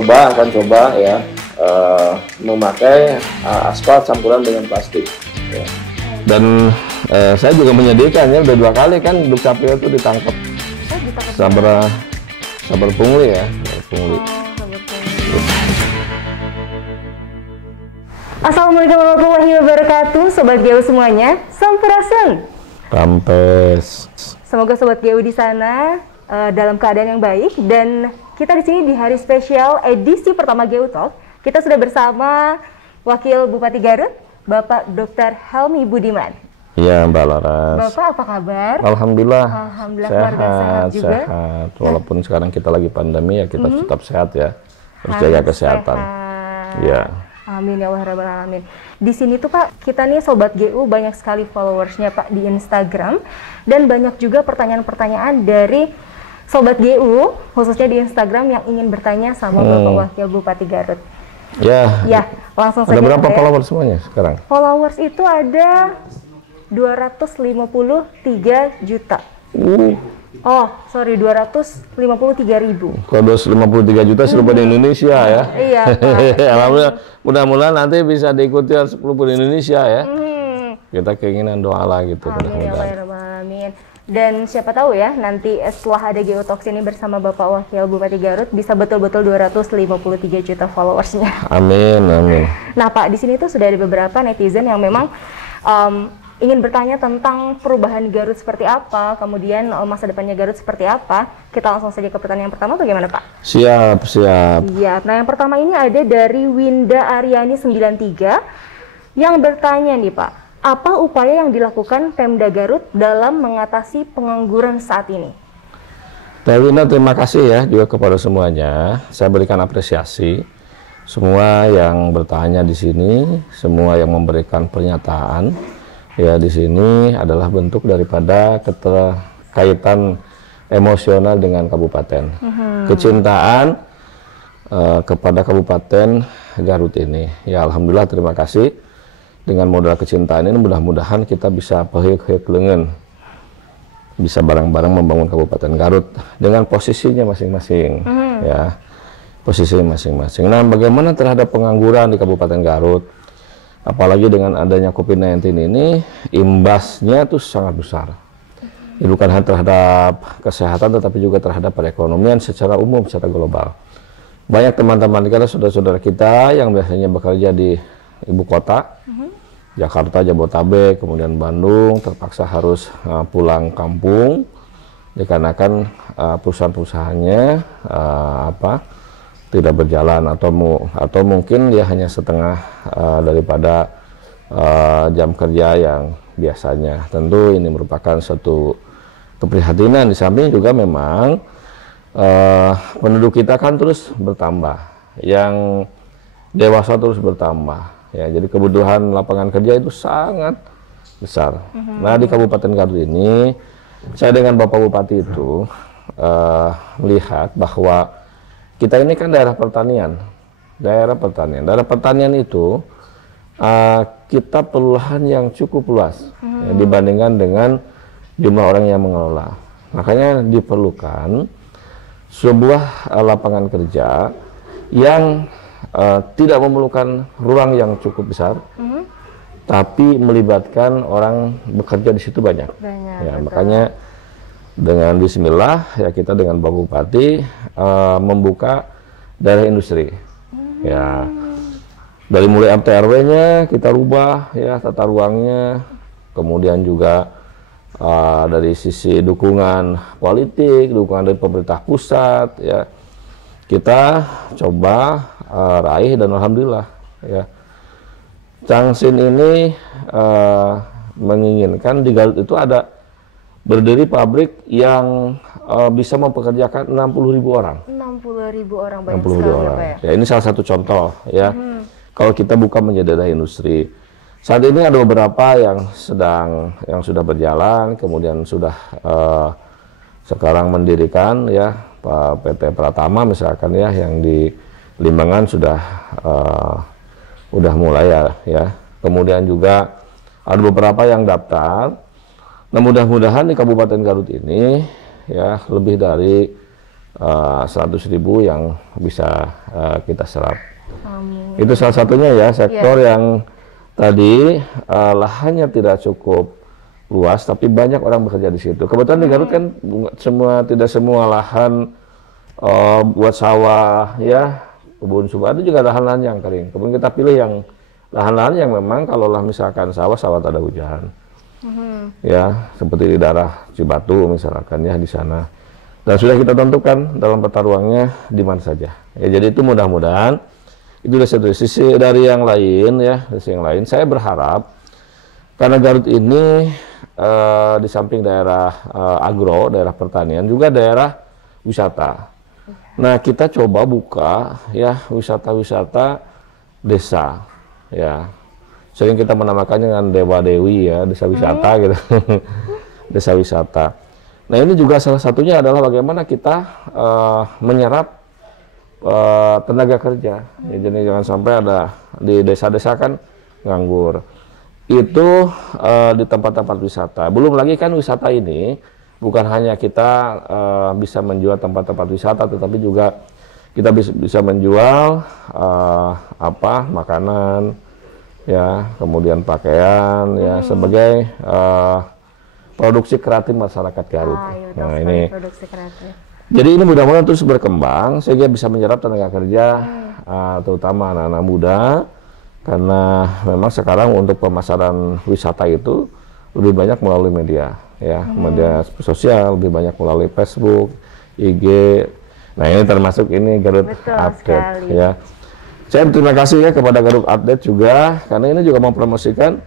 akan coba ya memakai aspal campuran dengan plastik. Ya. Dan saya juga menyediakan ya, udah 2 kali kan Dukcapil itu ditangkap. Sabar pungli ya, pungli. Assalamualaikum warahmatullahi wabarakatuh, Sobat GU semuanya, Sampurasun. Rampes. Semoga Sobat GU di sana dalam keadaan yang baik, dan kita di sini di hari spesial edisi pertama GU Talk. Kita sudah bersama Wakil Bupati Garut, Bapak Dr. Helmi Budiman. Iya, Mbak Laras. Bapak apa kabar? Alhamdulillah. Alhamdulillah, keluarga sehat juga. Sehat. Walaupun sekarang kita lagi pandemi ya, kita tetap sehat ya. Harus jaga kesehatan. Iya. Amin ya Allah rabbal alamin. Di sini tuh Pak, kita nih Sobat GU banyak sekali followersnya Pak di Instagram, dan banyak juga pertanyaan-pertanyaan dari Sobat GU khususnya di Instagram yang ingin bertanya sama Bapak Wakil Bupati Garut. Ya, langsung saja. Ada berapa ya. followers semuanya sekarang? Followers itu ada 253 juta. Oh, sorry, 253.000. Kalau 253 juta seluruh di Indonesia ya. Iya, Pak. Alhamdulillah, mudah-mudahan nanti bisa diikuti seluruh di Indonesia ya. Kita keinginan doa lah gitu. Amin ya Allah, amin. Dan siapa tahu ya, nanti setelah ada GU Talks ini bersama Bapak Wakil Bupati Garut bisa betul-betul 253 juta followersnya. Amin, amin. Nah Pak, di sini tuh sudah ada beberapa netizen yang memang ingin bertanya tentang perubahan Garut seperti apa, kemudian masa depannya Garut seperti apa. Kita langsung saja ke pertanyaan yang pertama, bagaimana Pak? Siap. Iya, nah yang pertama ini ada dari Winda Aryani 93 yang bertanya nih Pak, apa upaya yang dilakukan Pemda Garut dalam mengatasi pengangguran saat ini? Teh Winda, terima kasih ya juga kepada semuanya. Saya berikan apresiasi semua yang bertanya di sini, semua yang memberikan pernyataan. Ya, di sini adalah bentuk daripada keterkaitan emosional dengan kabupaten, kecintaan kepada Kabupaten Garut ini. Ya, alhamdulillah, terima kasih. Dengan modal kecintaan ini mudah-mudahan kita bisa pahik-pahik lengan, bisa bareng-bareng membangun Kabupaten Garut dengan posisinya masing-masing. Ya, posisinya masing-masing. Nah, bagaimana terhadap pengangguran di Kabupaten Garut? Apalagi dengan adanya COVID-19 ini, imbasnya itu sangat besar. Ya, bukan hanya terhadap kesehatan, tetapi juga terhadap perekonomian secara umum, secara global. Banyak teman-teman kita, saudara-saudara kita yang biasanya bekerja di ibu kota, Jakarta, Jabodetabek, kemudian Bandung, terpaksa harus pulang kampung, dikarenakan perusahaan-perusahaannya tidak berjalan, atau mungkin dia hanya setengah daripada jam kerja yang biasanya. Tentu ini merupakan satu keprihatinan. Di samping juga memang penduduk kita kan terus bertambah, yang dewasa terus bertambah. Ya, jadi kebutuhan lapangan kerja itu sangat besar. Nah, di Kabupaten Garut ini, saya dengan Bapak Bupati itu melihat bahwa kita ini kan daerah pertanian. Daerah pertanian itu kita perlu lahan yang cukup luas ya, dibandingkan dengan jumlah orang yang mengelola. Makanya diperlukan sebuah lapangan kerja yang tidak memerlukan ruang yang cukup besar, tapi melibatkan orang bekerja di situ banyak. Ya, makanya dengan bismillah ya, kita dengan Bapak Bupati membuka daerah industri. Ya, dari mulai MTRW-nya kita rubah ya tata ruangnya, kemudian juga dari sisi dukungan politik, dukungan dari pemerintah pusat ya, kita coba raih, dan alhamdulillah ya, Changsin ini menginginkan di Garut itu ada berdiri pabrik yang bisa mempekerjakan 60.000 orang. 60.000 orang, banyak 60.000 sekali orang. ya, Pak, Ya, ini salah satu contoh ya. Kalau kita buka menjadi daerah industri. Saat ini ada beberapa yang sudah berjalan, kemudian sudah sekarang mendirikan ya, PT Pratama misalkan ya, yang di Limbangan sudah mulai ya. Kemudian juga ada beberapa yang daftar. Nah, mudah-mudahan di Kabupaten Garut ini ya lebih dari 100.000 yang bisa kita serap. Amin. Itu salah satunya ya, sektor yang tadi lahannya tidak cukup luas, tapi banyak orang bekerja di situ. Kebetulan di Garut kan tidak semua lahan buat sawah ya, kebun sumber, ada juga lahan-lahan yang kering. Kemudian kita pilih yang lahan-lahan yang memang kalau lah misalkan sawah tak ada hujan. Ya, seperti di daerah Cibatu misalkan ya, di sana. Dan sudah kita tentukan dalam peta ruangnya di mana saja. Ya, jadi itu mudah-mudahan itu dari sisi dari yang lain ya, dari sisi yang lain saya berharap karena Garut ini di samping daerah agro, daerah pertanian, juga daerah wisata. Nah, kita coba buka ya wisata-wisata desa ya. Sering kita menamakannya dengan Dewa Dewi ya, desa wisata gitu. Desa wisata. Nah, ini juga salah satunya adalah bagaimana kita menyerap tenaga kerja. Ya, jadi jangan sampai ada di desa-desa kan nganggur. Itu di tempat-tempat wisata. Belum lagi kan wisata ini bukan hanya kita bisa menjual tempat-tempat wisata, tetapi juga kita bisa menjual makanan ya, kemudian pakaian ya, sebagai produksi kreatif masyarakat Garut. Iya, Nah, ini produksi kreatif. jadi ini mudah-mudahan terus berkembang sehingga bisa menyerap tenaga kerja terutama anak-anak muda, karena memang sekarang untuk pemasaran wisata itu lebih banyak melalui media ya, media sosial, lebih banyak melalui Facebook, IG. Nah, ini termasuk ini Garut Update ya. Saya berterima kasih ya kepada Garut Update juga, karena ini juga mempromosikan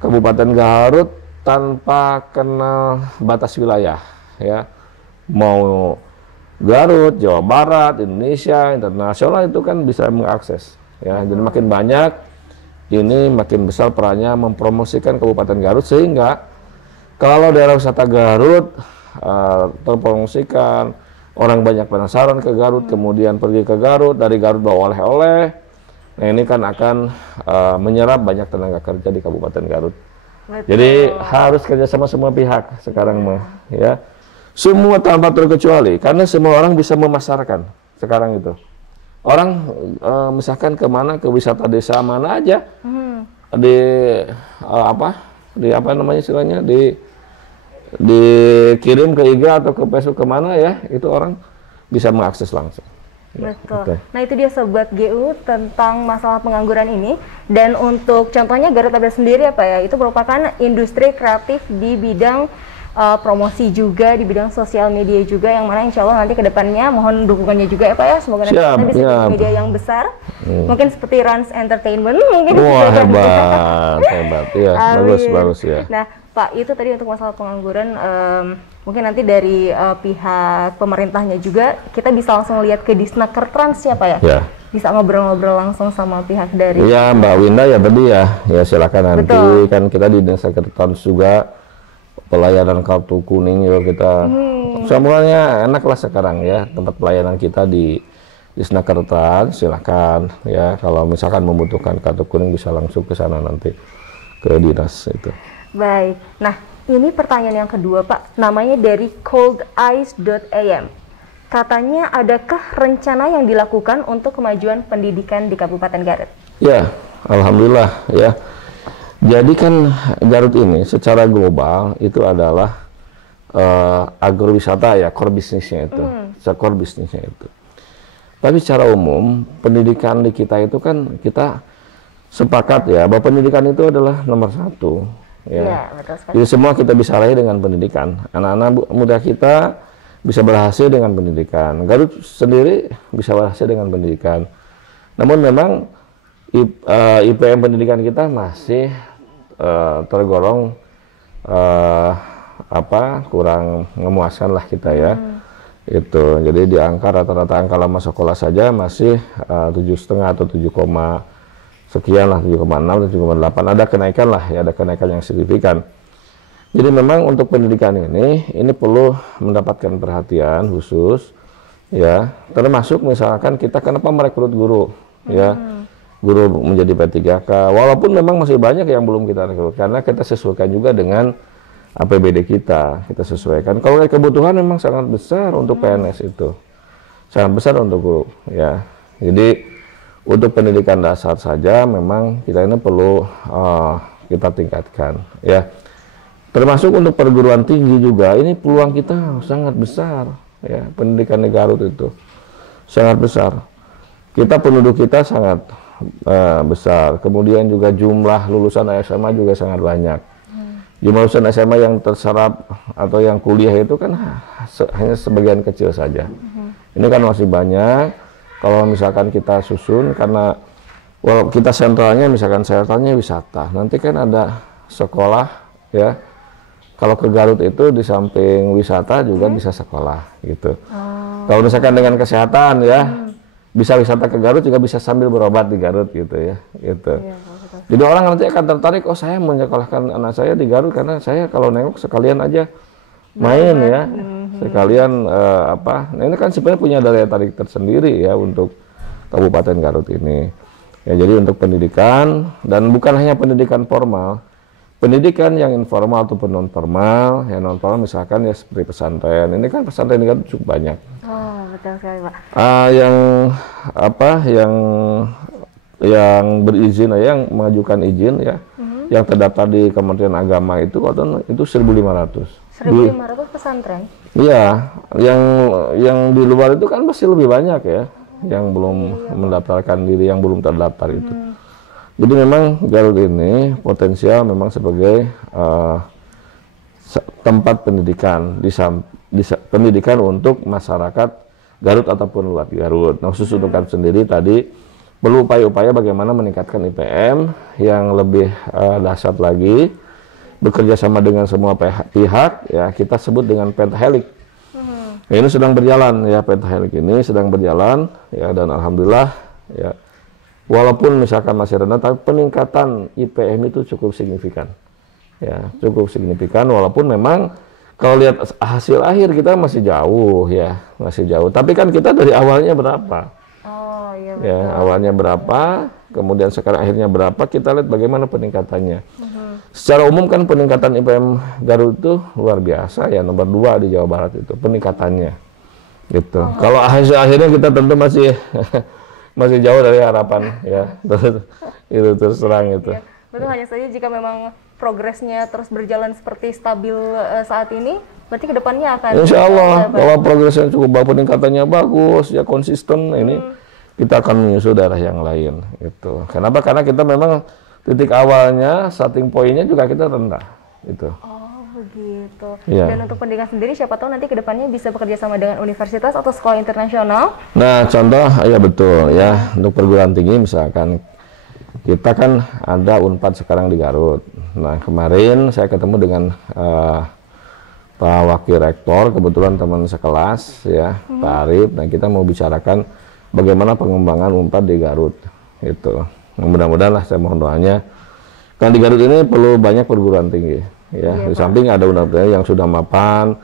Kabupaten Garut tanpa kenal batas wilayah ya. Mau Garut, Jawa Barat, Indonesia, internasional itu kan bisa mengakses ya. Jadi makin banyak ini makin besar perannya mempromosikan Kabupaten Garut, sehingga kalau daerah wisata Garut terpromosikan, orang banyak penasaran ke Garut, kemudian pergi ke Garut, dari Garut bawa oleh-oleh. Nah, ini kan akan menyerap banyak tenaga kerja di Kabupaten Garut. Betul. Jadi harus kerjasama semua pihak sekarang mah ya. Semua tanpa terkecuali, karena semua orang bisa memasarkan sekarang itu. Orang misalkan kemana, ke wisata desa mana aja, di apa namanya istilahnya, dikirim ke IG atau ke Facebook kemana ya, itu orang bisa mengakses langsung. Betul. Oke. Nah, itu dia Sobat GU tentang masalah pengangguran ini. Dan untuk contohnya Garut Update sendiri apa ya, itu merupakan industri kreatif di bidang promosi juga, di bidang sosial media juga, yang mana insya Allah nanti ke depannya mohon dukungannya juga ya Pak ya. Semoga nanti kita bisa jadi media yang besar. Mungkin seperti Rans Entertainment mungkin. Wah, hebat. Iya, bagus ya. Nah, Pak, itu tadi untuk masalah pengangguran, mungkin nanti dari pihak pemerintahnya juga kita bisa langsung lihat ke Disnaker Trans ya Pak ya? Ya. Bisa ngobrol-ngobrol langsung sama pihak dari... Iya, Mbak Winda ya tadi ya silakan nanti. Betul. Kan kita di Disnaker Trans juga pelayanan kartu kuning juga kita semuanya enak lah sekarang ya, tempat pelayanan kita di Disnaker Trans. Silakan ya, kalau misalkan membutuhkan kartu kuning bisa langsung ke sana nanti ke dinas itu. Baik, nah ini pertanyaan yang kedua Pak, namanya dari coldice.am. Katanya adakah rencana yang dilakukan untuk kemajuan pendidikan di Kabupaten Garut? Ya, alhamdulillah ya. Jadi kan Garut ini secara global itu adalah agrowisata ya, core bisnisnya itu, core bisnisnya itu. Tapi secara umum pendidikan di kita itu kan kita sepakat ya bahwa pendidikan itu adalah nomor satu. Ya, betul sekali. Jadi semua kita bisa raih dengan pendidikan. Anak-anak muda kita bisa berhasil dengan pendidikan. Garut sendiri bisa berhasil dengan pendidikan. Namun memang IPM pendidikan kita masih tergolong kurang memuaskan lah kita ya. Itu. Jadi di angka rata-rata angka lama sekolah saja masih 7,5 atau 7, sekian lah, 7,6, 7,8, ada kenaikan lah ya, ada kenaikan yang signifikan. Jadi memang untuk pendidikan ini perlu mendapatkan perhatian khusus ya, termasuk misalkan kita kenapa merekrut guru ya, guru menjadi P3K, walaupun memang masih banyak yang belum kita rekrut, karena kita sesuaikan juga dengan APBD kita sesuaikan. Kalau kebutuhan memang sangat besar untuk PNS itu sangat besar untuk guru ya. Jadi untuk pendidikan dasar saja memang kita ini perlu kita tingkatkan ya. Termasuk untuk perguruan tinggi juga ini peluang kita sangat besar ya. Pendidikan di Garut itu sangat besar. Kita penduduk kita sangat besar. Kemudian juga jumlah lulusan SMA juga sangat banyak. Jumlah lulusan SMA yang terserap atau yang kuliah itu kan hanya sebagian kecil saja. Ini kan masih banyak. Kalau misalkan kita susun, karena walau kita sentralnya misalkan sentralnya wisata, nanti kan ada sekolah ya. Kalau ke Garut itu di samping wisata juga bisa sekolah gitu. Kalau misalkan dengan kesehatan ya, bisa wisata ke Garut juga bisa sambil berobat di Garut gitu ya, gitu. Iya, jadi orang nanti akan tertarik, oh saya menyekolahkan anak saya di Garut karena saya kalau nengok sekalian aja main ya, sekalian Nah ini kan sebenarnya punya daya tarik tersendiri ya untuk Kabupaten Garut ini. Ya jadi untuk pendidikan dan bukan hanya pendidikan formal. Pendidikan yang informal ataupun non formal, ya non formal misalkan ya seperti pesantren. Ini kan pesantren kan cukup banyak. Oh betul sekali Pak. Yang berizin yang mengajukan izin ya, yang terdaftar di Kementerian Agama itu 1.500. 1.500 pesantren? Iya, yang di luar itu kan pasti lebih banyak ya, yang belum mendaftarkan diri, yang belum terdaftar itu. Jadi memang Garut ini potensial memang sebagai tempat pendidikan, pendidikan untuk masyarakat Garut ataupun luar Garut. Nah khusus untuk Garut sendiri tadi perlu upaya-upaya bagaimana meningkatkan IPM yang lebih dahsyat lagi, bekerja sama dengan semua pihak, ya kita sebut dengan pentahelix. Nah, ini sedang berjalan ya, pentahelix ini sedang berjalan ya, dan alhamdulillah ya. Walaupun misalkan masih rendah, tapi peningkatan IPM itu cukup signifikan. Ya, cukup signifikan walaupun memang kalau lihat hasil akhir kita masih jauh ya, masih jauh. Tapi kan kita dari awalnya berapa? Oh, iya betul. Ya, awalnya berapa, kemudian sekarang akhirnya berapa, kita lihat bagaimana peningkatannya. Secara umum kan peningkatan IPM Garut itu luar biasa ya, nomor 2 di Jawa Barat itu peningkatannya. Gitu. Kalau hasil akhirnya kita tentu masih masih jauh dari harapan ya. Itu terus terang itu. Ya, betul, hanya saja jika memang progresnya terus berjalan seperti stabil saat ini, berarti kedepannya akan insya Allah kalau progresnya cukup bagus, peningkatannya bagus ya, konsisten, ini kita akan menyusul daerah yang lain itu. Kenapa? Karena kita memang titik awalnya, starting point-nya juga kita rendah itu. Oh begitu. Ya. Dan untuk pendidikan sendiri siapa tahu nanti kedepannya bisa bekerja sama dengan universitas atau sekolah internasional. Nah contoh ya betul ya, untuk perguruan tinggi misalkan kita kan ada Unpad sekarang di Garut. Nah kemarin saya ketemu dengan Pak Wakil Rektor, kebetulan teman sekelas ya, Pak Arif. Nah kita mau bicarakan bagaimana pengembangan Unpad di Garut itu. Nah, mudah-mudahan lah, saya mohon doanya. Kan di Garut ini perlu banyak perguruan tinggi ya. Di samping ada universitas yang sudah mapan,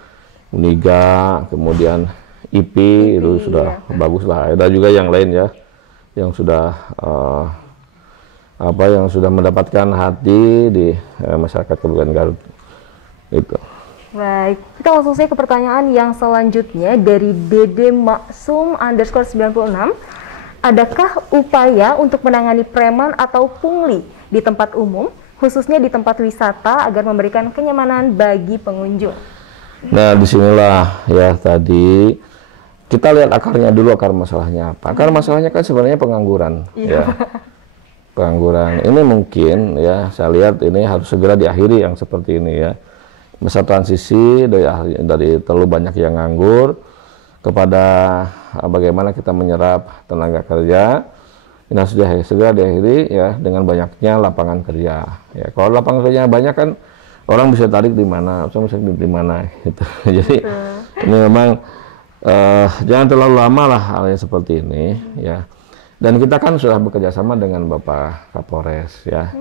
Uniga, kemudian IPI itu sudah bagus lah. Ada juga yang lain ya, yang sudah yang sudah mendapatkan hati di masyarakat Kabupaten Garut itu. Baik, kita langsung saja ke pertanyaan yang selanjutnya dari Dede Maksum _96. Adakah upaya untuk menangani preman atau pungli di tempat umum, khususnya di tempat wisata, agar memberikan kenyamanan bagi pengunjung? Nah, disinilah ya tadi kita lihat akarnya dulu, akar masalahnya apa? Akar masalahnya kan sebenarnya pengangguran. Ya. Pengangguran ini mungkin ya, saya lihat ini harus segera diakhiri yang seperti ini ya. Masa transisi dari terlalu banyak yang nganggur kepada bagaimana kita menyerap tenaga kerja. Ini harus segera diakhiri ya, dengan banyaknya lapangan kerja. Ya, kalau lapangan kerja banyak kan orang bisa tarik di mana, bisa di mana gitu. Jadi ini memang jangan terlalu lama lah hal yang seperti ini ya. Dan kita kan sudah bekerja sama dengan Bapak Kapolres ya.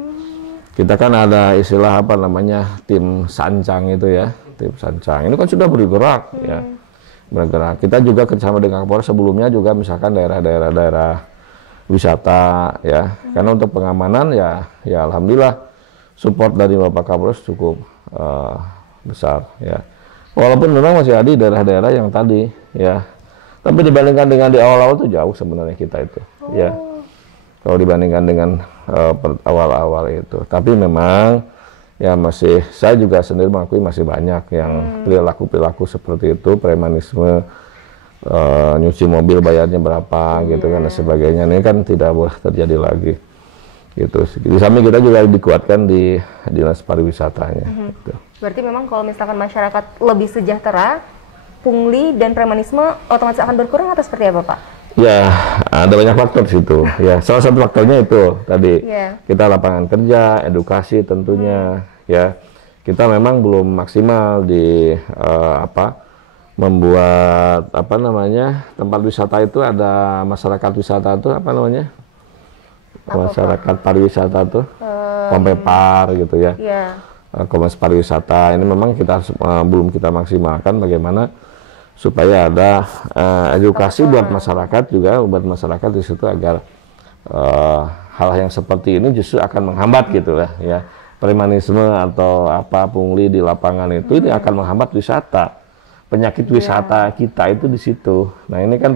Kita kan ada istilah apa namanya, tim sancang itu ya, tim sancang. Ini kan sudah bergerak ya. Bergerak. Kita juga kerjasama dengan Kapolres sebelumnya juga, misalkan daerah wisata ya. Karena untuk pengamanan ya alhamdulillah support dari Bapak Kapolres cukup besar ya. Walaupun memang masih ada di daerah-daerah yang tadi ya Tapi dibandingkan dengan di awal-awal tuh jauh sebenarnya kita itu. Ya. Kalau dibandingkan dengan awal-awal itu. Tapi memang ya masih, saya juga sendiri mengakui masih banyak yang perilaku-perilaku seperti itu, premanisme, nyuci mobil bayarnya berapa gitu kan dan sebagainya. Ini kan tidak boleh terjadi lagi. Gitu. Di samping kita juga dikuatkan di dinas pariwisatanya. Gitu. Berarti memang kalau misalkan masyarakat lebih sejahtera, pungli dan premanisme otomatis akan berkurang atau seperti apa, Pak? Ya, ada banyak faktor di situ. Ya, salah satu faktornya itu tadi kita lapangan kerja, edukasi tentunya. Ya, kita memang belum maksimal di membuat tempat wisata itu ada masyarakat wisata itu masyarakat pariwisata tuh Kompepar gitu ya. Komas pariwisata ini memang kita belum kita maksimalkan bagaimana supaya ada edukasi buat masyarakat juga, buat masyarakat di situ agar hal yang seperti ini justru akan menghambat gitu lah ya. Premanisme atau pungli di lapangan itu ini akan menghambat wisata. Penyakit wisata kita itu di situ. Nah, ini kan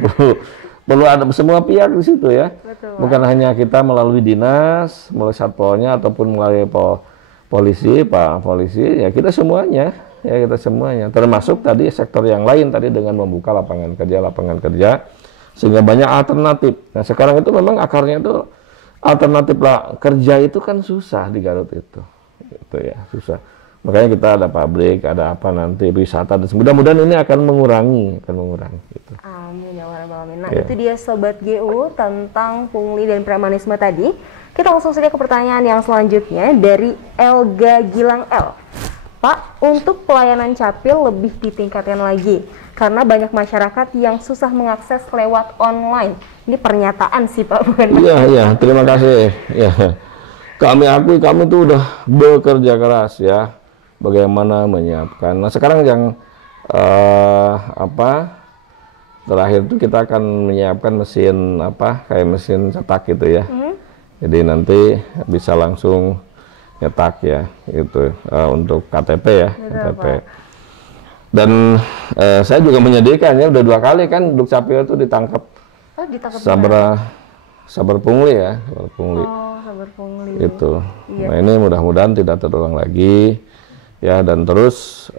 perlu ada semua pihak di situ ya. Betul. Bukan hanya kita melalui dinas, melalui satpolnya ataupun melalui polisi, Pak Polisi, ya kita semuanya. Ya kita semuanya, termasuk tadi sektor yang lain tadi dengan membuka lapangan kerja sehingga banyak alternatif. Nah sekarang itu memang akarnya itu alternatif lah, kerja itu kan susah di Garut itu ya susah. Makanya kita ada pabrik, ada nanti wisata dan mudah-mudahan ini akan mengurangi gitu. Amin ya rabbal alamin. Nah itu dia Sobat GU tentang pungli dan premanisme tadi. Kita langsung saja ke pertanyaan yang selanjutnya dari Elga Gilang L. Pak, untuk pelayanan capil lebih ditingkatkan lagi karena banyak masyarakat yang susah mengakses lewat online. Ini pernyataan sih Pak, bukan? Iya, terima kasih. Ya. Kami akui kami tuh udah bekerja keras ya, bagaimana menyiapkan. Nah sekarang yang terakhir itu kita akan menyiapkan mesin kayak mesin cetak gitu ya. Jadi nanti bisa langsung nyetak ya itu untuk KTP ya. KTP. Dan saya juga menyediakan ya udah 2 kali kan Dukcapil itu ditangkap. Sabar pungli ya, sabar pungli. Sabar pungli. Itu. Iya. Nah ini mudah-mudahan tidak terulang lagi ya dan terus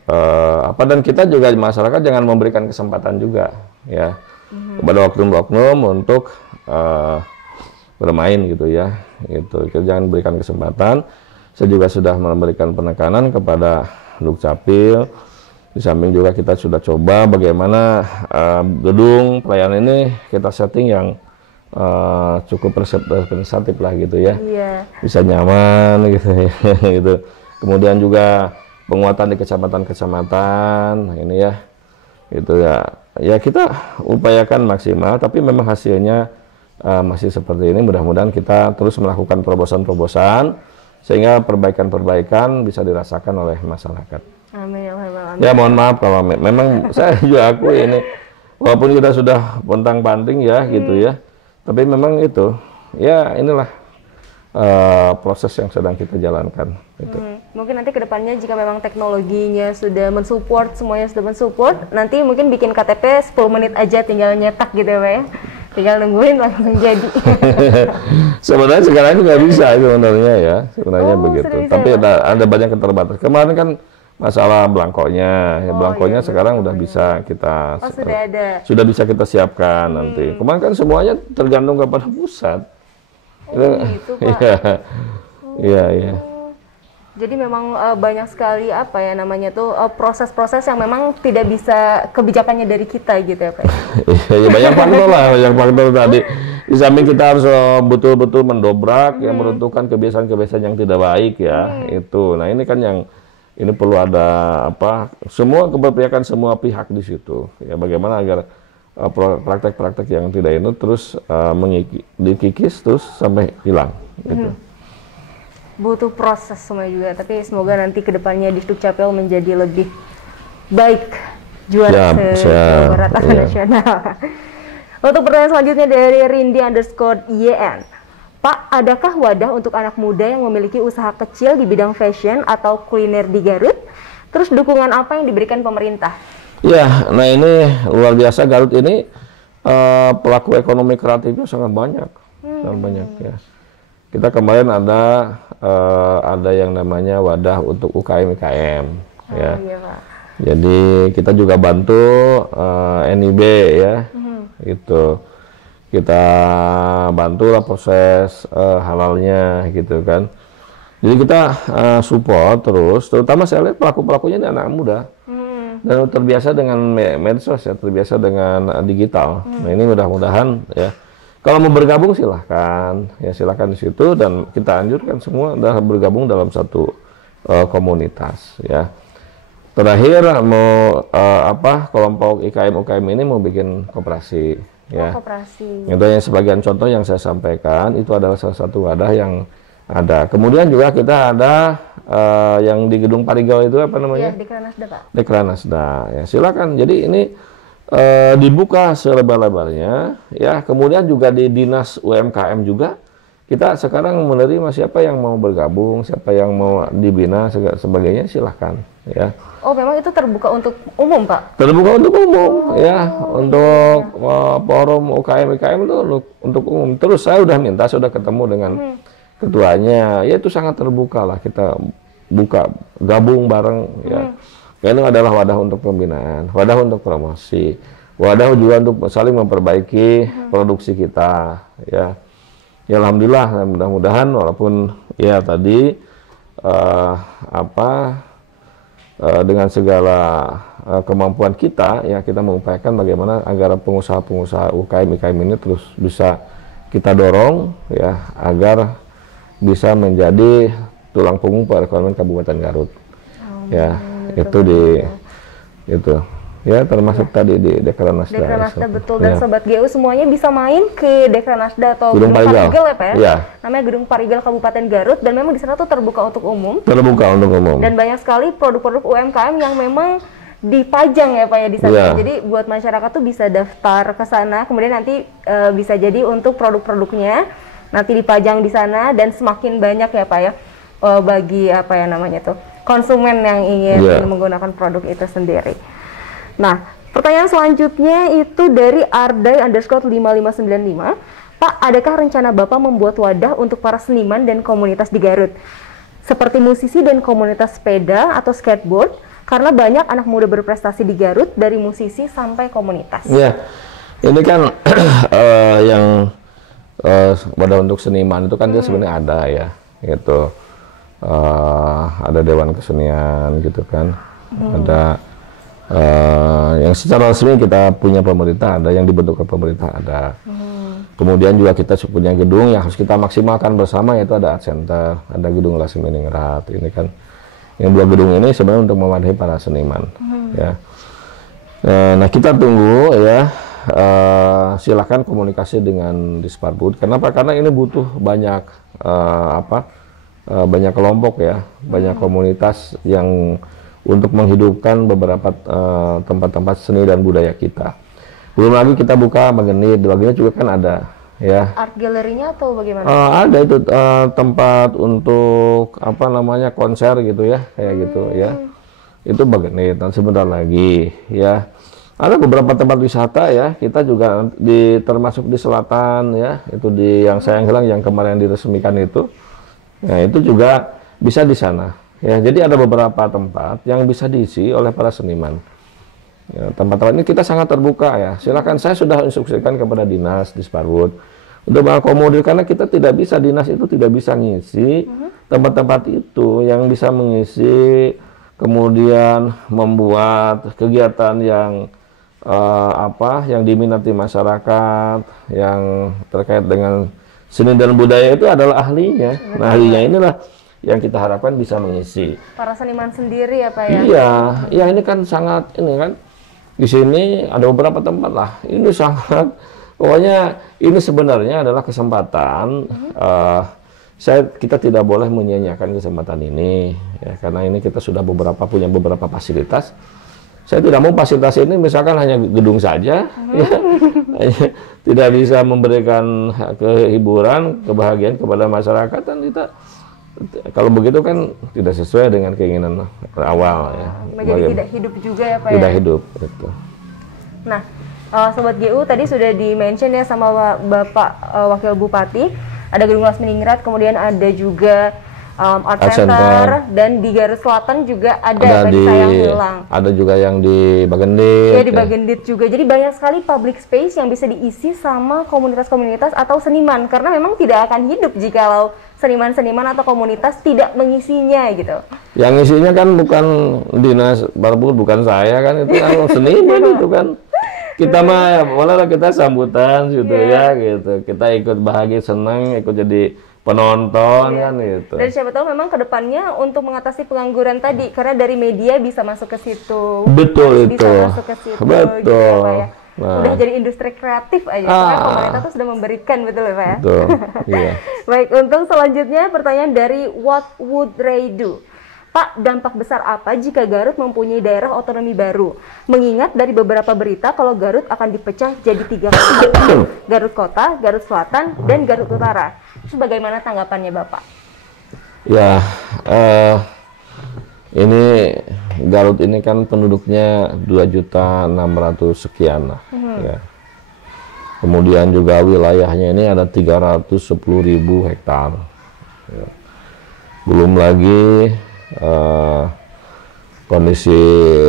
dan kita juga masyarakat jangan memberikan kesempatan juga ya kepada oknum-oknum untuk bermain gitu ya. Gitu. Kita jangan berikan kesempatan. Saya juga sudah memberikan penekanan kepada Dukcapil. Di samping juga kita sudah coba bagaimana gedung pelayanan ini kita setting yang cukup representatif lah gitu ya. Bisa nyaman gitu ya. Gitu. Kemudian juga penguatan di kecamatan-kecamatan. Nah, ini ya. Gitu ya. Ya kita upayakan maksimal tapi memang hasilnya masih seperti ini. Mudah-mudahan kita terus melakukan terobosan-terobosan sehingga perbaikan-perbaikan bisa dirasakan oleh masyarakat. Amin. Ya mohon maaf kalau memang saya juga akui ini walaupun kita sudah pontang-panting ya gitu ya, tapi memang itu ya inilah proses yang sedang kita jalankan. Gitu. Mungkin nanti kedepannya jika memang teknologinya sudah mensupport, semuanya sudah mensupport, nanti mungkin bikin KTP 10 menit aja tinggal nyetak gitu ya Pak ya. Tinggal nungguin langsung jadi. Sebenarnya sekarang nggak bisa sebenarnya ya, sebenarnya begitu. Tapi ada banyak keterbatasan. Kemarin kan masalah belangkonya, belangkonya sekarang udah bisa kita sudah bisa kita siapkan nanti. Kemarin kan semuanya tergantung kepada pusat. Gitu Pak. Iya. Jadi memang banyak sekali proses-proses yang memang tidak bisa kebijakannya dari kita gitu ya Pak. Iya banyak faktor tadi. Di samping kita harus betul-betul mendobrak yang meruntuhkan kebiasaan-kebiasaan yang tidak baik ya itu. Nah ini kan yang ini perlu ada semua keberpihakan semua pihak di situ. Ya bagaimana agar praktek-praktek yang tidak itu terus dikikis terus sampai hilang. Gitu. Butuh proses semua juga, tapi semoga nanti kedepannya di Dukcapil menjadi lebih baik juara se-Barat nasional. Untuk pertanyaan selanjutnya dari Rindi_YN. Pak, adakah wadah untuk anak muda yang memiliki usaha kecil di bidang fashion atau kuliner di Garut? Terus dukungan apa yang diberikan pemerintah? Ya, nah ini luar biasa Garut ini Pelaku ekonomi kreatifnya sangat banyak, sangat banyak ya. Kita kemarin ada yang namanya wadah untuk UKM-UKM ya. Iya, Pak. Jadi kita juga bantu NIB ya, gitu. Kita bantulah proses halalnya gitu kan. Jadi kita support terus, terutama saya lihat pelaku-pelakunya ini anak muda. Dan terbiasa dengan medsos ya, terbiasa dengan digital. Nah ini mudah-mudahan ya, kalau mau bergabung silahkan ya, silahkan di situ, dan kita anjurkan semua adalah bergabung dalam satu komunitas ya. Terakhir mau kelompok IKM-UKM ini mau bikin koperasi ya. Koperasi. Itu yang sebagian contoh yang saya sampaikan, itu adalah salah satu wadah yang ada. Kemudian juga kita ada yang di Gedung Parigel itu apa namanya? Iya, Dekranasda, Pak. Dekranasda. Ya, silakan. Jadi ini dibuka selebar-lebarnya ya. Kemudian juga di Dinas UMKM juga kita sekarang menerima siapa yang mau bergabung, siapa yang mau dibina sebagainya, silahkan ya. Oh, memang itu terbuka untuk umum, Pak? Terbuka untuk umum ya, untuk forum UKM-UKM itu untuk umum. Terus saya sudah ketemu dengan ketuanya, ya itu sangat terbuka lah, kita buka gabung bareng ya. Ini adalah wadah untuk pembinaan, wadah untuk promosi, wadah juga untuk saling memperbaiki produksi kita ya. Ya alhamdulillah, mudah-mudahan walaupun ya tadi dengan segala kemampuan kita ya, kita mengupayakan bagaimana agar pengusaha-pengusaha UKM-UKM ini terus bisa kita dorong ya, agar bisa menjadi tulang punggung perekonomian Kabupaten Garut. Ya, itu ya, termasuk tadi di Dekranasda. Dekranasda betul, dan Sobat GU semuanya bisa main ke Dekranasda atau Gedung Parigel ya, Pak ya? Ya. Namanya Gedung Parigel Kabupaten Garut, dan memang di sana tuh terbuka untuk umum. Terbuka untuk umum. Dan banyak sekali produk-produk UMKM yang memang dipajang ya, Pak ya, di sana. Ya. Jadi buat masyarakat tuh bisa daftar ke sana, kemudian nanti bisa jadi untuk produk-produknya nanti dipajang di sana, dan semakin banyak ya, Pak ya, bagi konsumen yang ingin menggunakan produk itu sendiri. Nah, pertanyaan selanjutnya itu dari Ardai_5595. Pak, adakah rencana Bapak membuat wadah untuk para seniman dan komunitas di Garut, seperti musisi dan komunitas sepeda atau skateboard, karena banyak anak muda berprestasi di Garut, dari musisi sampai komunitas? Ya, ini kan yang wadah untuk seniman itu kan dia sebenarnya ada ya, gitu. Ada Dewan Kesenian gitu kan, ada yang secara resmi kita punya pemerintah, ada yang dibentuk ke pemerintah ada. Kemudian juga kita punya gedung yang harus kita maksimalkan bersama, yaitu ada Art Center, ada gedung Lasminingrat. Ini kan yang dua gedung ini sebenarnya untuk mewadahi para seniman ya. Nah kita tunggu ya, silakan komunikasi dengan Disparbud. Kenapa? Karena ini butuh banyak banyak kelompok ya, banyak komunitas yang untuk menghidupkan beberapa tempat-tempat seni dan budaya kita. Belum lagi kita buka Magenit, di Magenit juga kan ada ya. Art galerinya atau bagaimana? Ada itu tempat untuk konser gitu ya, kayak gitu ya. Itu Magenit, dan sebentar lagi ya. Ada beberapa tempat wisata ya, kita juga termasuk di selatan ya, itu di yang Sayang Hilang yang kemarin diresmikan itu. Nah, itu juga bisa di sana. Ya, jadi ada beberapa tempat yang bisa diisi oleh para seniman. Ya, tempat-tempat ini kita sangat terbuka ya. Silakan, saya sudah instruksikan kepada dinas Disparbud untuk mengakomodir, karena kita tidak bisa, dinas itu tidak bisa ngisi tempat-tempat itu, yang bisa mengisi kemudian membuat kegiatan yang yang diminati masyarakat, yang terkait dengan seni dan budaya itu adalah ahlinya. Nah, ahlinya inilah yang kita harapkan bisa mengisi. Para seniman sendiri ya, Pak ya? Iya, ya ini kan sangat, ini kan di sini ada beberapa tempat lah. Ini sangat, pokoknya ini sebenarnya adalah kesempatan. Kita tidak boleh menyia-nyiakan kesempatan ini, ya, karena ini kita sudah punya beberapa fasilitas. Saya tidak mau fasilitas ini misalkan hanya gedung saja, ya, tidak bisa memberikan kehiburan, kebahagiaan kepada masyarakat, dan kita kalau begitu kan tidak sesuai dengan keinginan awal ya. Menjadi tidak hidup juga ya, Pak ya? Tidak hidup, itu. Nah, Sobat GU tadi sudah di-mention ya sama Bapak Wakil Bupati, ada Gedung Lasminingrat, kemudian ada juga Art Center, dan di Garut Selatan juga ada di Sayang Hilang. Ada juga yang di Bagendit. Ya, di Bagendit juga. Jadi banyak sekali public space yang bisa diisi sama komunitas-komunitas atau seniman, karena memang tidak akan hidup jikalau seniman-seniman atau komunitas tidak mengisinya gitu. Yang isinya kan bukan dinas Barbul, bukan saya kan, itu kan seniman itu kan. Kita mah malah kita sambutan gitu ya gitu. Kita ikut bahagia, senang, ikut jadi penonton kan gitu. Dan siapa tahu memang kedepannya untuk mengatasi pengangguran tadi, karena dari media bisa masuk ke situ. Betul bisa itu. masuk ke situ. Betul. Gitu, ya, Pak, ya. Nah. Udah jadi industri kreatif aja. Karena pemerintah tuh sudah memberikan, betul ya Pak ya? Betul. Iya. Baik, untuk selanjutnya pertanyaan dari What Would Ray Do? Pak, dampak besar apa jika Garut mempunyai daerah otonomi baru? Mengingat dari beberapa berita kalau Garut akan dipecah jadi 3 kota, Garut Kota, Garut Selatan, dan Garut Utara. Itu bagaimana tanggapannya Bapak? Ya, ini Garut ini kan penduduknya 2.600.000 sekian lah. Ya. Kemudian juga wilayahnya ini ada 310.000 hektar. Ya. Belum lagi kondisi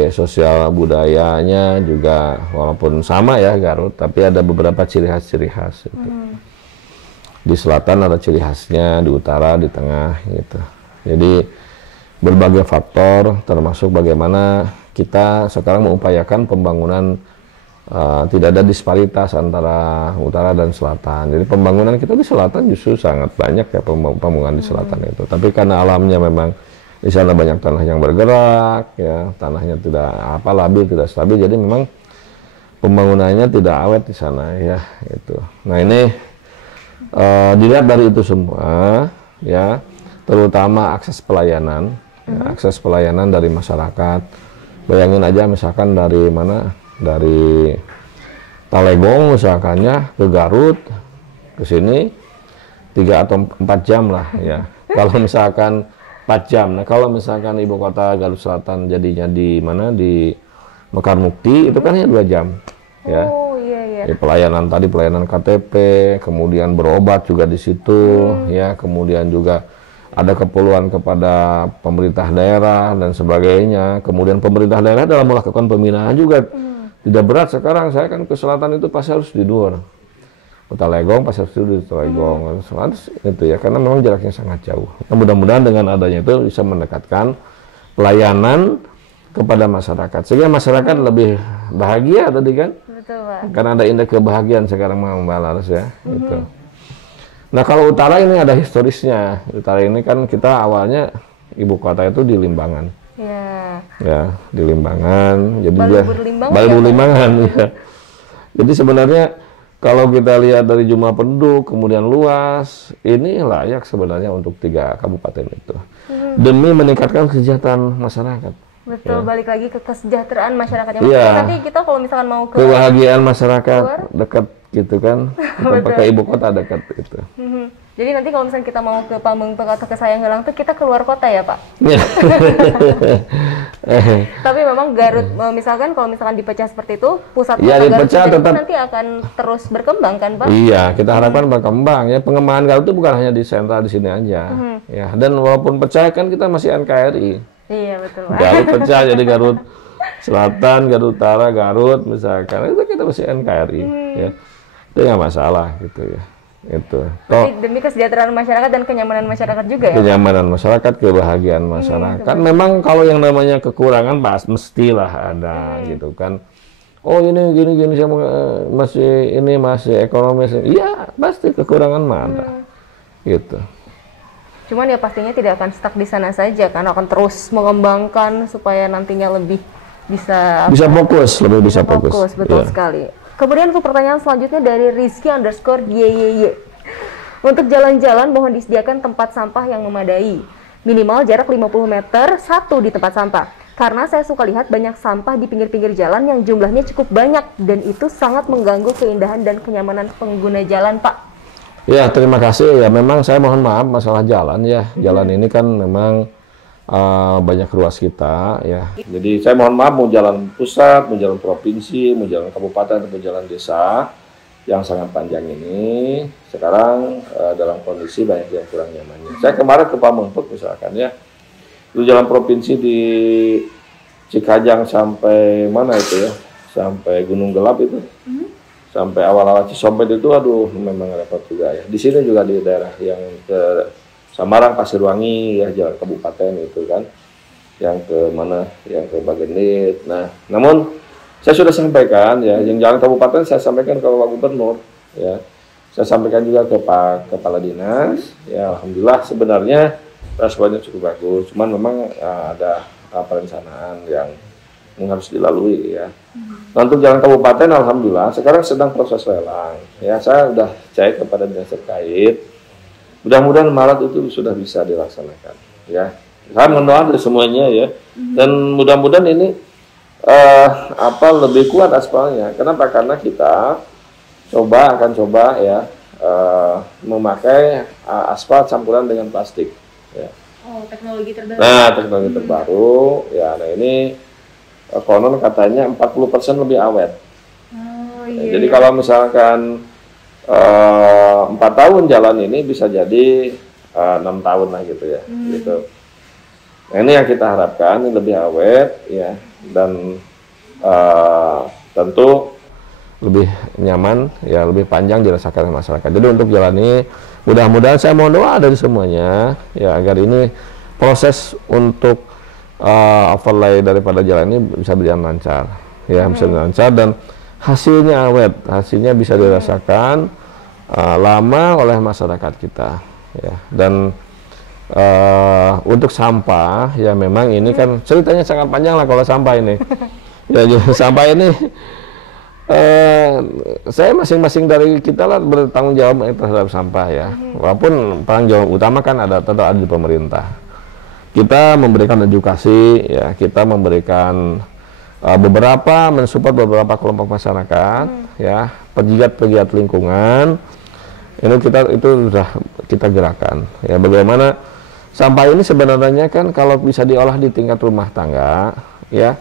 sosial budayanya juga walaupun sama ya Garut, tapi ada beberapa ciri khas gitu. Di selatan ada ciri khasnya, di utara, di tengah gitu. Jadi berbagai faktor termasuk bagaimana kita sekarang mengupayakan pembangunan tidak ada disparitas antara utara dan selatan. Jadi pembangunan kita di selatan justru sangat banyak ya pembangunan di selatan itu. Tapi karena alamnya memang di sana banyak tanah yang bergerak, ya tanahnya tidak labil, tidak stabil, jadi memang pembangunannya tidak awet di sana ya itu. Nah ini dilihat dari itu semua ya, terutama akses pelayanan, ya, akses pelayanan dari masyarakat. Bayangin aja misalkan dari mana, dari Talegong misalkannya ke Garut ke sini 3 atau 4 jam lah ya. Kalau misalkan 4 jam. Nah, kalau misalkan ibu kota Garut Selatan jadinya di mana, di Mekar Mukti, itu kan hanya 2 jam. Ya. Oh iya. Ya, pelayanan tadi, pelayanan KTP, kemudian berobat juga di situ, ya, kemudian juga ada keperluan kepada pemerintah daerah dan sebagainya. Kemudian pemerintah daerah dalam melakukan pembinaan juga tidak berat. Sekarang saya kan ke selatan itu pasti harus tidur. Talegong pas harus di Talegong, itu ya, karena memang jaraknya sangat jauh. Nah, mudah-mudahan dengan adanya itu bisa mendekatkan pelayanan kepada masyarakat, sehingga masyarakat lebih bahagia tadi kan. Betul Pak. Karena ada indeks kebahagiaan sekarang Mbak Laras ya. Gitu. Nah kalau utara ini ada historisnya. Utara ini kan kita awalnya ibu kota itu di Limbangan. Ya di Limbangan. Jadi Balubur Limbangan ya. Jadi sebenarnya kalau kita lihat dari jumlah penduduk, kemudian luas, ini layak sebenarnya untuk 3 kabupaten itu. Demi meningkatkan kesejahteraan masyarakat. Betul, ya. Balik lagi ke kesejahteraan masyarakat. Ya. Nanti kita kalau misalkan mau ke kebahagiaan masyarakat dekat gitu kan. Ke ibu kota dekat gitu. Jadi nanti kalau misalkan kita mau ke Pamengpeuk atau ke Sayang Hilang tuh kita keluar kota ya Pak? Tapi memang Garut, misalkan kalau misalkan dipecah seperti itu, pusat kota Garut tetap nanti akan terus berkembang kan Pak? Iya, kita harapkan berkembang ya. Pengembangan Garut itu bukan hanya di sentra di sini aja. Ya, dan walaupun pecah kan kita masih NKRI. Iya betul Pak. Garut pecah jadi Garut Selatan, Garut Utara, Garut misalkan, itu kita masih NKRI ya. Itu nggak masalah gitu ya. Itu. Demi kesejahteraan masyarakat dan kenyamanan masyarakat juga ya? Kenyamanan masyarakat, kebahagiaan masyarakat. Memang kalau yang namanya kekurangan mestilah ada gitu kan. Oh ini gini saya masih ekonomi. Iya pasti kekurangan ada. Gitu. Cuman ya pastinya tidak akan stuck di sana saja kan, akan terus mengembangkan supaya nantinya lebih bisa fokus, lebih bisa fokus. Betul sekali. Kemudian untuk pertanyaan selanjutnya dari Rizky_YYY. Untuk jalan-jalan mohon disediakan tempat sampah yang memadai. Minimal jarak 50 meter satu di tempat sampah. Karena saya suka lihat banyak sampah di pinggir-pinggir jalan yang jumlahnya cukup banyak. Dan itu sangat mengganggu keindahan dan kenyamanan pengguna jalan Pak. Ya, terima kasih. Ya memang saya mohon maaf masalah jalan ya. Jalan ini kan memang banyak ruas kita ya. Jadi saya mohon maaf, mau jalan pusat, mau jalan provinsi, mau jalan kabupaten, mau jalan desa yang sangat panjang ini sekarang dalam kondisi banyak yang kurang nyamannya. Saya kemarin ke Pamengpeuk misalkan ya, itu jalan provinsi di Cikajang sampai mana itu ya, sampai Gunung Gelap itu, sampai awal-awal Cisompet itu, aduh memang repot juga ya. Di sini juga di daerah yang ke Samarang, Pasirwangi ya, jalan kabupaten itu kan, yang ke mana, yang ke Bagendit. Nah, namun saya sudah sampaikan ya, yang jalan kabupaten saya sampaikan ke Pak Gubernur ya, saya sampaikan juga ke Pak Kepala Dinas ya. Alhamdulillah sebenarnya responnya cukup bagus, cuman memang ada perencanaan yang harus dilalui ya. Nah, untuk jalan kabupaten alhamdulillah sekarang sedang proses lelang ya. Saya sudah cek kepada dinas terkait, mudah-mudahan Maret itu sudah bisa dilaksanakan ya. Saya mendoakan dari semuanya ya, dan mudah-mudahan ini lebih kuat aspalnya. Kenapa? Karena kita akan coba ya memakai aspal campuran dengan plastik ya. Oh, teknologi terbaru. Nah, teknologi terbaru ya. Nah, ini konon katanya 40% lebih awet. Oh, Ya, iya. jadi kalau misalkan 4 tahun jalan ini bisa jadi 6 tahun lah gitu ya. Gitu. Nah, ini yang kita harapkan, ini lebih awet ya, dan tentu lebih nyaman ya, lebih panjang dirasakan masyarakat. Jadi untuk jalan ini mudah-mudahan, saya mohon doa dari semuanya ya, agar ini proses untuk overlay daripada jalan ini bisa berjalan lancar ya, bisa berjalan lancar dan hasilnya awet, hasilnya bisa dirasakan lama oleh masyarakat kita ya. Dan untuk sampah ya, memang ini kan ceritanya sangat panjang lah kalau sampah ini ya. Jadi sampah ini saya masing-masing dari kita lah bertanggung jawab terhadap sampah ya. Walaupun tanggung jawab utama kan tentu ada di pemerintah. Kita memberikan edukasi ya, kita memberikan mensupport beberapa kelompok masyarakat ya, pegiat-pegiat lingkungan. Itu sudah kita gerakan ya, bagaimana sampah ini sebenarnya kan kalau bisa diolah di tingkat rumah tangga ya,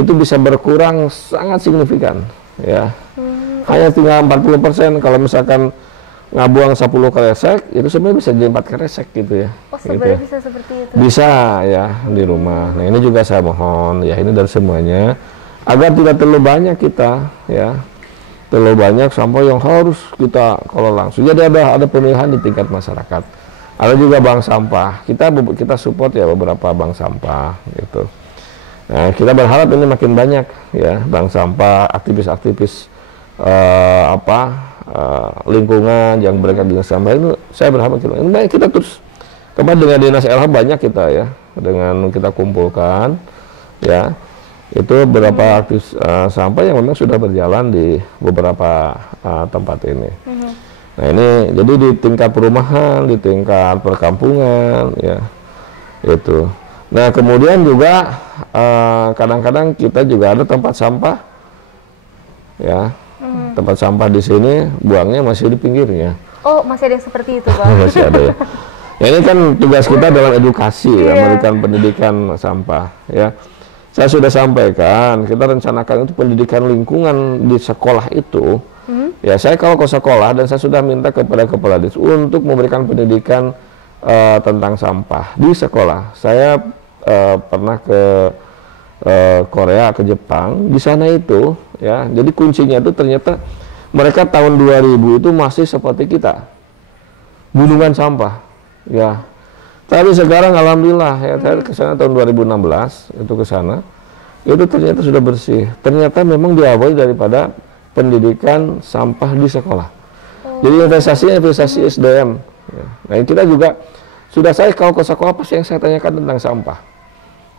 itu bisa berkurang sangat signifikan ya. Hanya tinggal 40%. Kalau misalkan ngabuang 10 kresek, itu sebenarnya bisa jadi 4 kresek gitu ya. Oh, sebenarnya bisa seperti itu. Bisa ya, di rumah. Nah, ini juga saya mohon ya, ini dari semuanya, agar tidak terlalu banyak kita ya, terlalu banyak sampah yang harus kita kelola langsung. Jadi ada pemilihan di tingkat masyarakat. Ada juga bank sampah. Kita support ya beberapa bank sampah gitu. Nah, kita berharap ini makin banyak ya, bank sampah, aktivis-aktivis lingkungan yang berkaitan dengan sampah itu. Saya berharap ini baik, kita terus kemarin dengan dinas LH banyak kita ya, dengan kita kumpulkan ya, itu beberapa aktivis sampah yang memang sudah berjalan di beberapa tempat ini. Nah, ini jadi di tingkat perumahan, di tingkat perkampungan ya itu. Nah, kemudian juga kadang-kadang kita juga ada tempat sampah ya. Tempat sampah di sini buangnya masih di pinggirnya. Oh, masih ada yang seperti itu, Pak? Masih ada ya. Ya, ini kan tugas kita dalam edukasi ya, memberikan pendidikan sampah ya. Saya sudah sampaikan, kita rencanakan untuk pendidikan lingkungan di sekolah itu. Ya, saya kalau ke sekolah dan saya sudah minta kepada kepala dinas untuk memberikan pendidikan tentang sampah di sekolah. Saya pernah ke Korea, ke Jepang, di sana itu ya, jadi kuncinya itu ternyata mereka tahun 2000 itu masih seperti kita, gunungan sampah ya. Tapi sekarang alhamdulillah ya, saya ke sana tahun 2016 itu ke sana, itu ternyata sudah bersih. Ternyata memang diawali daripada pendidikan sampah di sekolah. Jadi investasi SDM ya. Nah, kita juga sudah, saya kalau ke sekolah pasti yang saya tanyakan tentang sampah.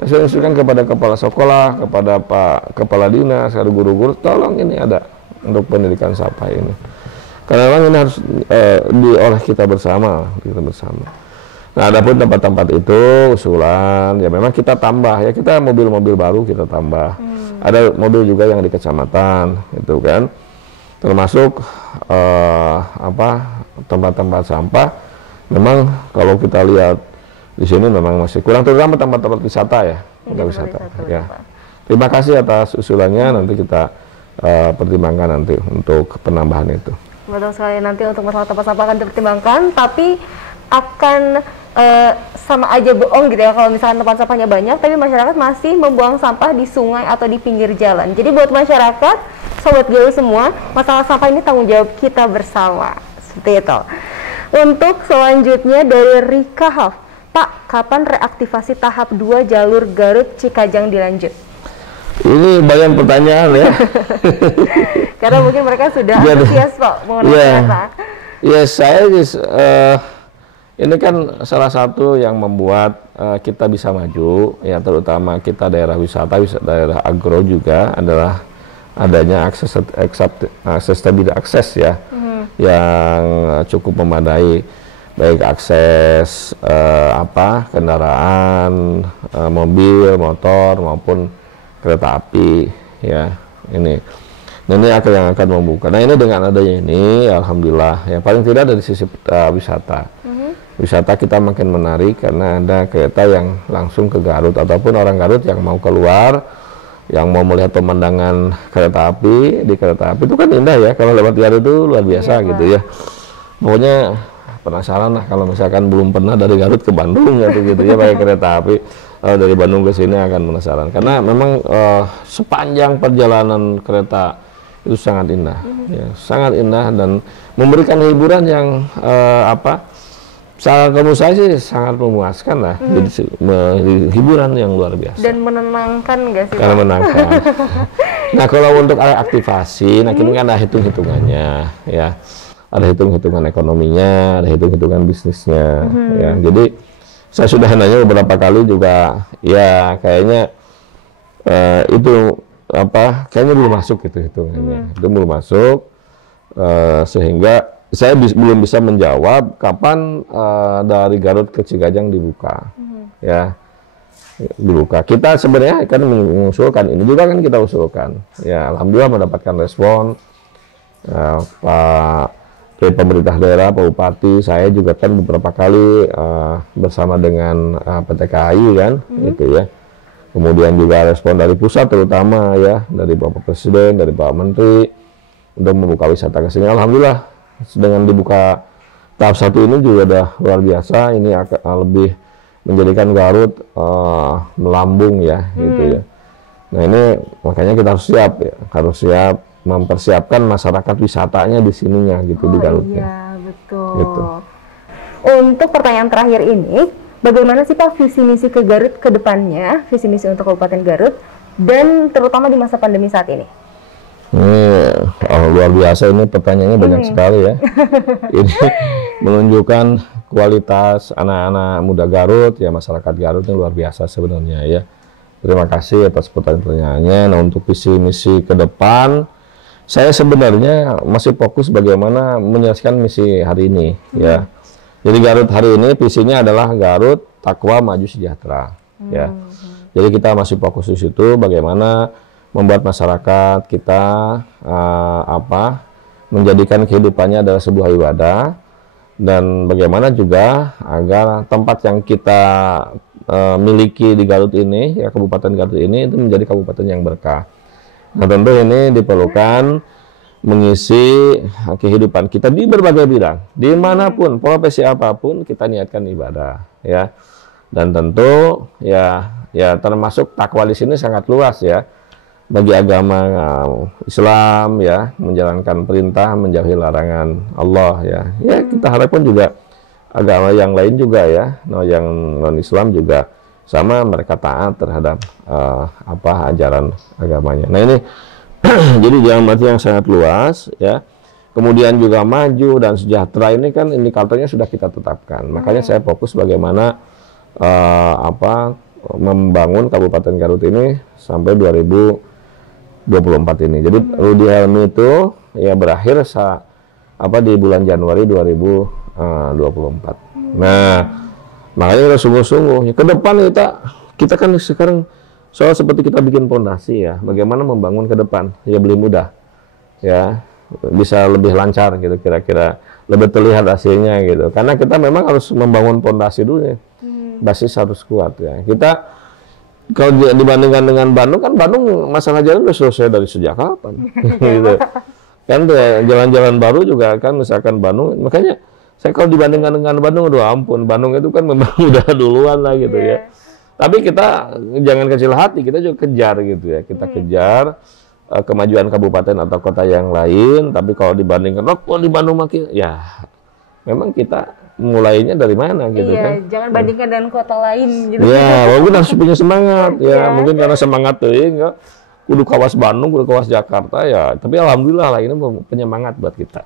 Saya instruksikan kepada kepala sekolah, kepada Pak Kepala Dinas, kepada guru-guru, tolong ini ada untuk pendidikan sampah ini. Karena memang ini harus diolah kita bersama. Nah, adapun tempat-tempat itu usulan, ya memang kita tambah ya, kita mobil-mobil baru kita tambah. Ada mobil juga yang di kecamatan, itu kan, termasuk tempat-tempat sampah. Memang kalau kita lihat di sini memang masih kurang, terutama tempat-tempat wisata ya. Tempat wisata. Ya. Terima kasih atas usulannya, nanti kita pertimbangkan nanti untuk penambahan itu. Betul sekali, nanti untuk masalah tempat sampah akan dipertimbangkan, tapi akan sama aja bohong gitu ya kalau misalkan tempat sampahnya banyak tapi masyarakat masih membuang sampah di sungai atau di pinggir jalan. Jadi buat masyarakat, sobat GU semua, masalah sampah ini tanggung jawab kita bersama. Seperti itu. Untuk selanjutnya dari Rika Haf, Pak, kapan reaktivasi tahap 2 jalur Garut Cikajang dilanjut? Ini banyak pertanyaan ya. Karena mungkin mereka sudah antusias Pak mengenai kereta. Ya, saya ini kan salah satu yang membuat kita bisa maju, ya terutama kita daerah wisata, daerah agro juga adalah adanya akses ya, yang cukup memadai, baik akses kendaraan, mobil, motor maupun kereta api ya ini. Nah, ini yang akan membuka. Nah, ini dengan adanya ini, alhamdulillah ya paling tidak dari sisi wisata. Wisata kita makin menarik karena ada kereta yang langsung ke Garut ataupun orang Garut yang mau keluar, yang mau melihat pemandangan kereta api, di kereta api itu kan indah ya, kalau lewat Garut itu luar biasa gitu ya. Pokoknya penasaran lah kalau misalkan belum pernah dari Garut ke Bandung gitu ya pakai kereta api, dari Bandung ke sini akan penasaran karena memang sepanjang perjalanan kereta itu sangat indah, ya, sangat indah dan memberikan hiburan yang kalau saya sih sangat memuaskan lah, jadi hiburan yang luar biasa. Dan menenangkan nggak sih? Karena menenangkan. Nah, kalau untuk aktivasi, nah ini kan ada hitung-hitungannya, ya, ada hitung-hitungan ekonominya, ada hitung-hitungan bisnisnya, ya. Jadi saya sudah nanya beberapa kali juga, ya kayaknya itu kayaknya belum masuk gitu hitungannya, itu belum masuk, sehingga saya belum bisa menjawab kapan dari Garut ke Cikajang dibuka, ya, dibuka. Kita sebenarnya kan mengusulkan ini juga kan kita usulkan, ya, alhamdulillah mendapatkan respon Pak dari pemerintah daerah, Pak Bupati, saya juga kan beberapa kali bersama dengan PT KAI kan, gitu ya. Kemudian juga respon dari pusat terutama ya, dari Bapak Presiden, dari Pak Menteri untuk membuka wisata ke sini. Alhamdulillah dengan dibuka tahap 1 ini juga udah luar biasa. Ini akan lebih menjadikan Garut melambung ya, gitu ya. Nah, ini makanya kita harus siap ya, harus siap mempersiapkan masyarakat wisatanya di sininya gitu, di Garutnya. Iya, betul. Gitu. Untuk pertanyaan terakhir ini, bagaimana sih Pak visi misi ke Garut ke depannya, visi misi untuk Kabupaten Garut dan terutama di masa pandemi saat ini? Ini luar biasa, ini pertanyaannya banyak sekali ya. Ini menunjukkan kualitas anak-anak muda Garut ya, masyarakat Garut ini luar biasa sebenarnya ya. Terima kasih atas pertanyaannya. Nah, untuk visi misi ke depan, saya sebenarnya masih fokus bagaimana menyelesaikan misi hari ini ya. Jadi Garut hari ini visinya adalah Garut Takwa Maju Sejahtera ya. Jadi kita masih fokus di situ bagaimana membuat masyarakat kita menjadikan kehidupannya adalah sebuah ibadah, dan bagaimana juga agar tempat yang kita miliki di Garut ini ya, Kabupaten Garut ini itu menjadi kabupaten yang berkah. Nah, tentu ini diperlukan mengisi kehidupan kita di berbagai bidang, dimanapun, profesi apapun kita niatkan ibadah ya. Dan tentu ya termasuk takwa di sini sangat luas ya, bagi agama Islam ya, menjalankan perintah, menjauhi larangan Allah ya. Ya, kita harapkan juga agama yang lain juga ya, yang non Islam juga sama, mereka taat terhadap ajaran agamanya. Nah, ini jadi jangan berarti yang sangat luas ya. Kemudian juga maju dan sejahtera ini kan indikatornya sudah kita tetapkan. Makanya saya fokus bagaimana membangun Kabupaten Garut ini sampai 2024 ini. Jadi Rudy Helmi itu ya berakhir di bulan Januari 2024. Nah, makanya udah sungguh-sungguh. Ke depan kita kan sekarang soal seperti kita bikin fondasi ya, bagaimana membangun ke depan ya, beli mudah ya, bisa lebih lancar gitu, kira-kira lebih terlihat hasilnya gitu. Karena kita memang harus membangun fondasi dulu ya. basis harus kuat ya. Kita kalau dibandingkan dengan Bandung, kan Bandung masalah jalan udah selesai dari sejak kapan? Gitu. Kan jalan-jalan baru juga kan, misalkan Bandung, makanya saya kalau dibandingkan dengan Bandung, aduh ampun, Bandung itu kan memang udah duluan lah gitu ya. Tapi kita jangan kecil hati, kita juga kejar gitu ya. Kita kejar kemajuan kabupaten atau kota yang lain. Tapi kalau dibandingkan, oh di Bandung makin, ya memang kita mulainya dari mana gitu kan. Jangan bandingkan dengan kota lain gitu. Ya, walaupun harus punya semangat ya. Mungkin karena semangat tuh enggak kudu kawas Bandung, kudu kawas Jakarta ya. Tapi alhamdulillah lah ini penyemangat buat kita.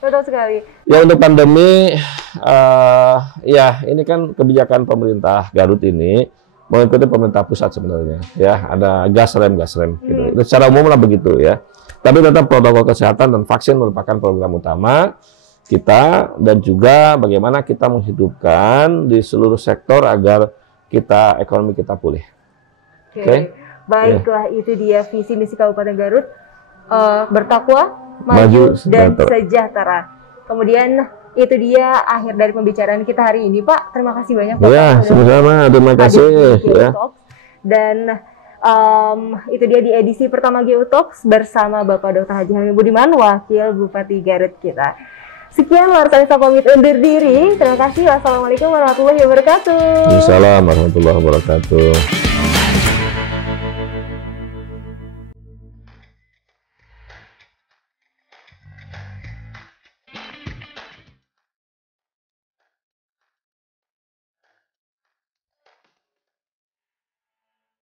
Betul sekali. Ya untuk pandemi, ya ini kan kebijakan pemerintah Garut ini mengikuti pemerintah pusat sebenarnya. Ya ada gas rem gitu. Itu secara umum lah begitu ya. Tapi tetap protokol kesehatan dan vaksin merupakan program utama kita, dan juga bagaimana kita menghidupkan di seluruh sektor agar ekonomi kita pulih. Oke. Baiklah, itu dia visi misi Kabupaten Garut, bertakwa, maju dan sejahtera. Kemudian itu dia akhir dari pembicaraan kita hari ini, Pak. Terima kasih banyak, Pak. Ya, sama-sama. Terima kasih. Ya. Dan itu dia di edisi pertama GU Talks bersama Bapak Dr. Haji Hamid Budiman, Wakil Bupati Garut kita. Sekian, Marsanisa pamit undur diri. Terima kasih. Wassalamualaikum warahmatullahi wabarakatuh. Waalaikumsalam warahmatullahi wabarakatuh.